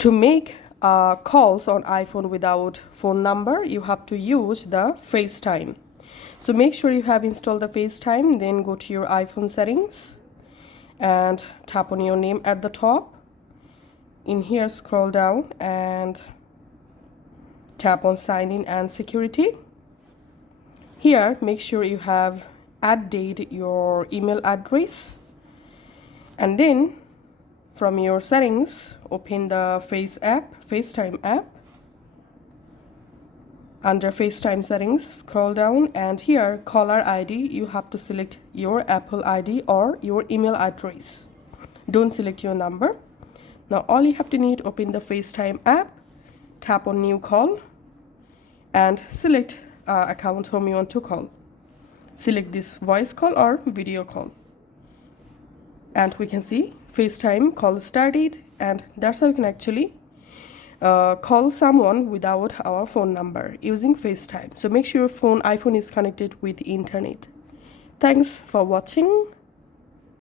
To make calls on iPhone without phone number, you have to use the FaceTime. So make sure you have installed the FaceTime, then go to your iPhone settings and tap on your name at the top. In here, scroll down and tap on sign in and security. Here, make sure you have added your email address, and then from your settings, open the FaceTime app. Under FaceTime settings, scroll down, and here caller ID, you have to select your Apple ID or your email address. Don't select your number. Now all you have to need, open the FaceTime app, tap on new call, and select account whom you want to call. Select this voice call or video call. And we can see FaceTime call started, and that's how you can actually call someone without our phone number using FaceTime. So make sure your iPhone is connected with the internet. Thanks for watching.